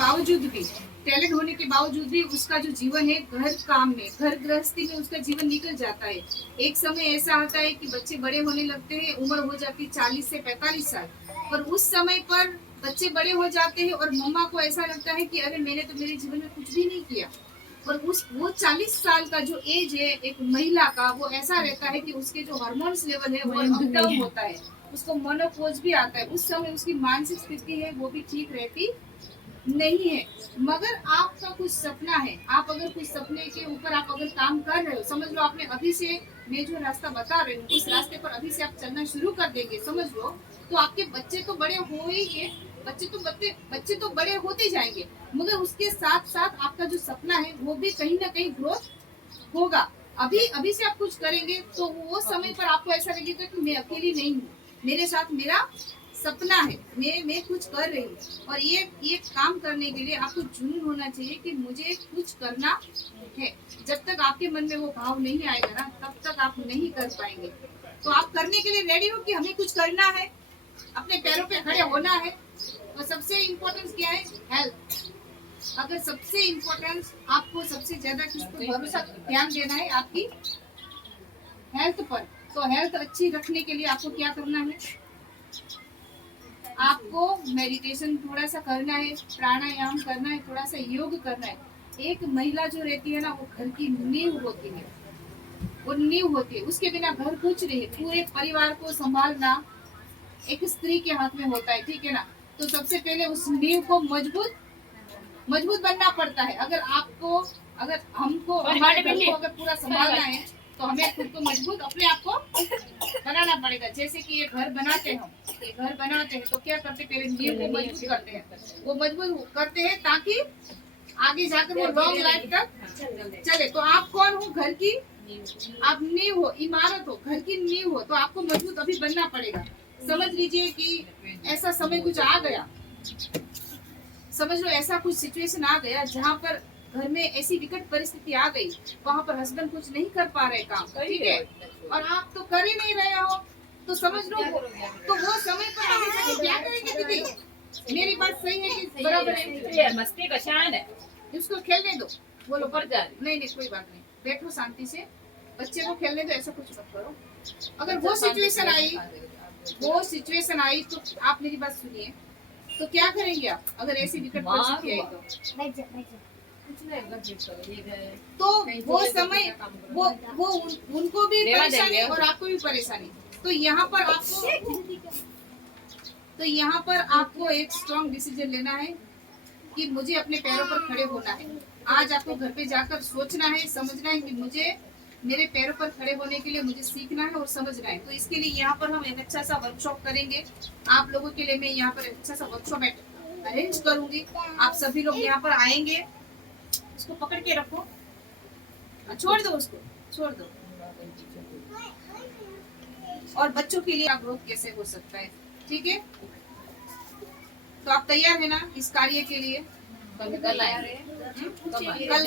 बावजूद भी, टैलेंट होने के बावजूद भी उसका जो जीवन है घर काम में, घर गृहस्थी में उसका जीवन निकल जाता है। एक समय ऐसा आता है कि बच्चे बड़े होने लगते हैं, उम्र हो जाती है 40 से 45 साल, और उस समय पर बच्चे बड़े हो जाते हैं और मम्मा को ऐसा लगता है कि अरे मैंने तो मेरे जीवन में कुछ भी नहीं किया। और उस वो 40 साल का जो एज है एक महिला का, वो ऐसा रहता है कि उसके जो हार्मोन्स लेवल है वो अप डाउन होता है, उसको मोनोपॉज भी आता है। उस समय उसकी मानसिक स्थिति है वो भी ठीक रहती नहीं है। मगर आपका कुछ सपना है, आप अगर कुछ सपने के ऊपर आप अगर काम कर रहे हो, समझ लो आपने अभी से, मैं जो रास्ता बता रही हूँ उस रास्ते पर अभी से आप चलना शुरू कर देंगे, समझ लो, तो आपके बच्चे तो बड़े हो ही है, बच्चे तो बड़े होते जाएंगे, मगर उसके साथ साथ आपका जो सपना है वो भी कहीं ना कहीं ग्रोथ होगा। अभी अभी से आप कुछ करेंगे तो वो समय पर आपको ऐसा लगेगा कि मैं अकेली नहीं हूँ, मेरे साथ मेरा सपना है, मैं कुछ कर रही हूँ। और ये काम करने के लिए आपको जुनून होना चाहिए कि मुझे कुछ करना है। जब तक आपके मन में वो भाव नहीं आएगा ना, तब तक आप नहीं कर पाएंगे। तो आप करने के लिए रेडी हो कि हमें कुछ करना है, अपने पैरों पे खड़े होना है। और सबसे इम्पोर्टेंट क्या है? हेल्थ। अगर सबसे इम्पोर्टेंस आपको सबसे ज्यादा किस पर भरोसा ध्यान देना है, आपकी हेल्थ पर। तो हेल्थ अच्छी रखने के लिए आपको क्या करना है? आपको मेडिटेशन थोड़ा सा करना है, प्राणायाम करना है, थोड़ा सा योग करना है। एक महिला जो रहती है ना, वो घर की नींव होती है, वो नींव होती है, उसके बिना घर कुछ नहीं। पूरे परिवार को संभालना एक स्त्री के हाथ में होता है, ठीक है ना। तो सबसे पहले उस नींव को मजबूत बनना पड़ता है। अगर हमको हमारे घर को अगर पूरा संभालना है तो हमें खुद को मजबूत अपने आप को बनाना पड़ेगा। जैसे कि ये घर बनाते हैं तो क्या करते, पहले नींव को मजबूत करते हैं, वो मजबूत करते हैं ताकि आगे जाकर वो लॉन्ग लाइफ तक चले। तो आप कौन हो? घर की आप नींव हो, इमारत हो, घर की नींव हो, तो आपको मजबूत अभी बनना पड़ेगा। समझ लीजिए कि ऐसा समय कुछ आ गया, समझ लो ऐसा कुछ सिचुएशन आ गया जहाँ पर घर में ऐसी विकट परिस्थिति आ गई, वहाँ पर हस्बैंड कुछ नहीं कर पा रहे काम, ठीक है, और आप तो कर ही नहीं रहे हो, तो समझ लो तो वो समय पर आगे क्या करेंगे दीदी? मेरी बात सही है कि बराबर है? मस्ती का शान है, उसको खेलने दो, बोलो ऊपर जा रही। नहीं कोई बात नहीं, बैठो शांति से, बच्चे को खेलने दो, ऐसा कुछ मत करो। अगर वो सिचुएशन आई तो आप मेरी बात सुनिए, तो क्या करेंगे आप अगर ऐसी विकट परिस्थिति आई तो वो समय वो उनको भी परेशानी और आपको भी परेशानी। तो यहाँ पर आपको एक स्ट्रॉन्ग डिसीजन लेना है कि मुझे अपने पैरों पर खड़े होना है। आज आपको घर पे जाकर सोचना है, समझना है कि मुझे मेरे पैरों पर खड़े होने के लिए मुझे सीखना है और समझना है। तो इसके लिए यहाँ पर हम एक अच्छा सा वर्कशॉप करेंगे। आप लोगों के लिए मैं यहाँ पर अच्छा सा वर्कशॉप अरेंज करूंगी। आप सभी लोग यहाँ पर आएंगे। उसको पकड़ के रखो, छोड़ दो, उसको छोड़ दो। और बच्चों के लिए ग्रोथ कैसे हो सकता है, ठीक है। तो आप तैयार है ना इस कार्य के लिए? कल आएंगे। कल